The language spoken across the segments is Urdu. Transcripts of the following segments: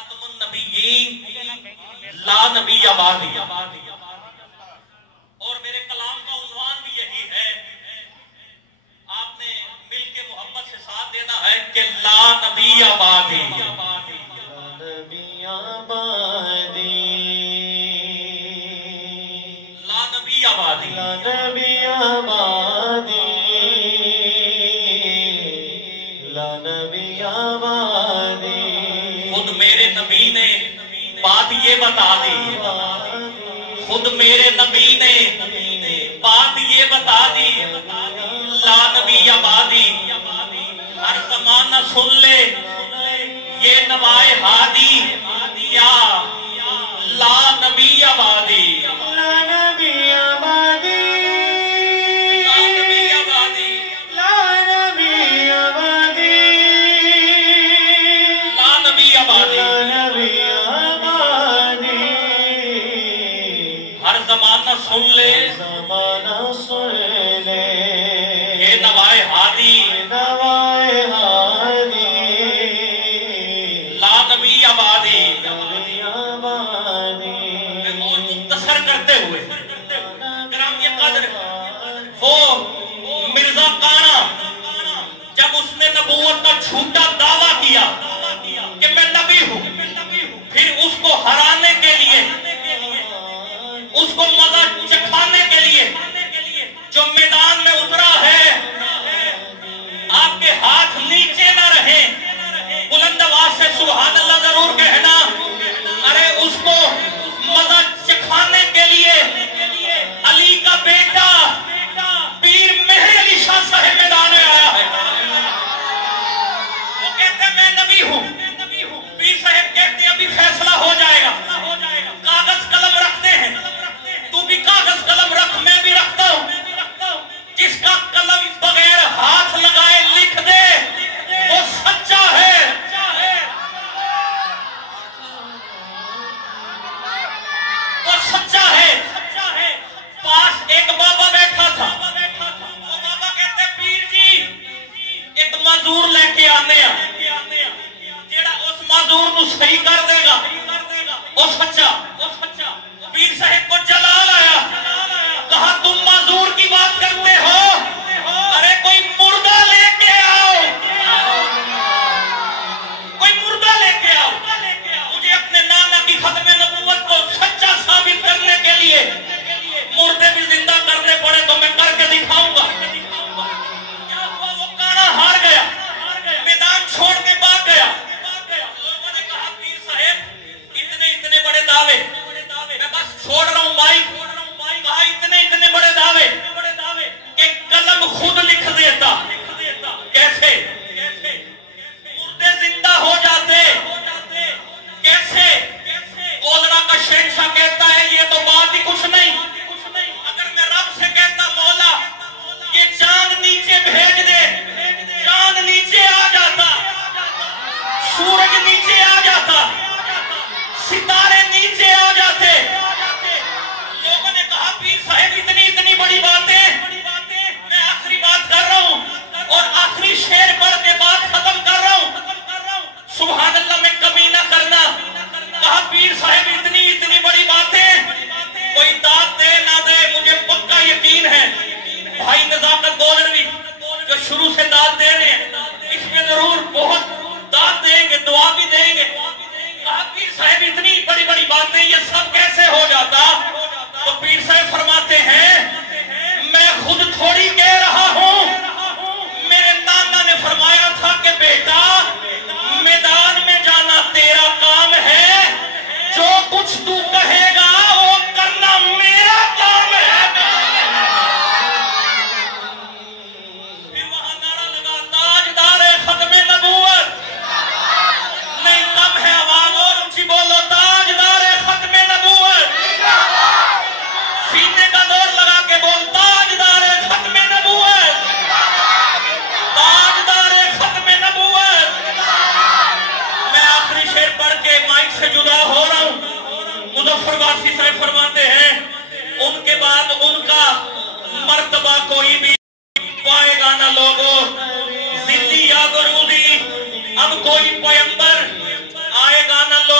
خاتم النبیین لا نبی بعدی، اور میرے کلام کا عنوان بھی یہی ہے، آپ نے مل کے محبت سے ساتھ دینا ہے کہ لا نبی بعدی، لا نبی بعدی، لا نبی بعدی، لا نبی بعدی۔ خود میرے نبی نے بات یہ بتا دی، خود میرے نبی نے بات یہ بتا دی، لا نبی بعدی۔ ہر زمانہ سن لے یہ نوائے ہادی، کیا لا نبی بعدی، لا نبی بعدی، لا نبی بعدی، لا نبی بعدی، لا نبی بعدی، لا نبی بعدی۔ ہر زمانہ سن لے، زمانہ سن لے یہ نوائے ہادی، نوائے ہادی، لا نبی بعدی۔ اور مختصر کرتے ہوئے گرامی قدر، وہ مرزا کانا جب اس نے نبوت کا جھوٹا دعویٰ کیا کہ میں نبی ہوں، پھر اس کو ہرانے کے لیے، اس کو مزہ چکھانے کے لیے جو میدان میں اترا ہے، آپ کے ہاتھ نیچے نہ رہیں، بلند آواز سے سبحان اللہ ضرور کہنا۔ ارے اس کو مزہ چکھانے کے لیے علی کا بیٹا پیر مہر علی شاہ صاحب میدان میں آیا ہے۔ وہ کہتے ہیں میں نبی ہوں، پیر صاحب کہتے ہیں ابھی فیصلہ ہو جائے گا، کاغذ قلم رکھتے ہیں، تو بھی کاغذ قلم رکھ، میں بھی رکھتا ہوں، جس کا قلم بغیر ہاتھ لگائے لکھ دے وہ سچا ہے، وہ سچا ہے۔ پاس ایک بابا بیٹھا تھا، وہ بابا کہتے پیر جی ایک معذور لے کے آنے ہیں، جیڑا اس معذور نو صحیح کر دے گا وہ سچا۔ پیر صاحب کو جلال آیا، کہا تم معذور کی بات کرتے ہو، ارے کوئی مردہ لے کے آؤ، کوئی مردہ لے کے آؤ، مجھے اپنے نانا کی ختم نبوت کو سچا ثابت کرنے کے لیے مردے بھی زندہ کرنے پڑے تو میں کر کے دکھاؤں گا۔ کیا ہوا؟ وہ کانا ہار گیا، میدان چھوڑ کے بھاگ گیا۔ لوگوں نے کہا پیر صاحب اتنے بڑے دعوے، میں بس چھوڑ رہا ہوں مائک، کہا اتنے بڑے دعوے کہ قلم خود لکھ دیتا، کیسے؟ مردے زندہ ہو جاتے، کیسے؟ کولرا کا شہنشاہ کہتا ہے یہ تو بات ہی کچھ نہیں، اگر میں رب سے کہتا مولا یہ چاند نیچے بھیج دے، چاند نیچے آ جاتا، سورج نیچے آ جاتا، ستارے نیچے آ جاتے۔ لوگوں نے کہا پیر صاحب اتنی بڑی باتیں، میں آخری بات کر رہا ہوں اور آخری شعر پڑھ کے بات ختم کر رہا ہوں، سبحان اللہ میں کمی نہ کرنا۔ کہا پیر صاحب اتنی بڑی باتیں، کوئی داد دے نہ دے مجھے پکا یقین ہے بھائی نزاکت گولڑوی جو شروع سے داد دے رہے ہیں اس میں ضرور بہت داد دیں گے، دعا بھی دیں گے۔ کہا پیر صاحب اتنی بڑی باتیں یہ سب کیسے ہو جاتا؟ تو پیر صاحب فرماتے ہیں میں خود تھوڑی کہہ رہا ہوں، میرے نانا نے فرمایا تھا کہ بیٹا میدان میں جانا تیرا کام ہے، جو کچھ تو کہے گا وہ کرنا میرا کام ہے۔ پھر وہاں نعرہ لگا تاجدار ختم نبوت، نہیں کم ہے آواز اور اونچی بولو، تاجدار ختم نبوت، سینے کا دور لگا کے بول تاجدار ختم نبوت، تاجدار ختم نبوت۔ میں آخری شعر پڑھ کے مائک سے جدا ہو رہا ہوں۔ مظفر واسی صاحب فرماتے ہیں ان کے بعد ان کا مرتبہ کوئی بھی پائے گا نہ لوگوں، ذلی یا بروزی اب کوئی پیغمبر آئے گا نہ لوگوں۔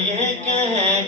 یہ کہہ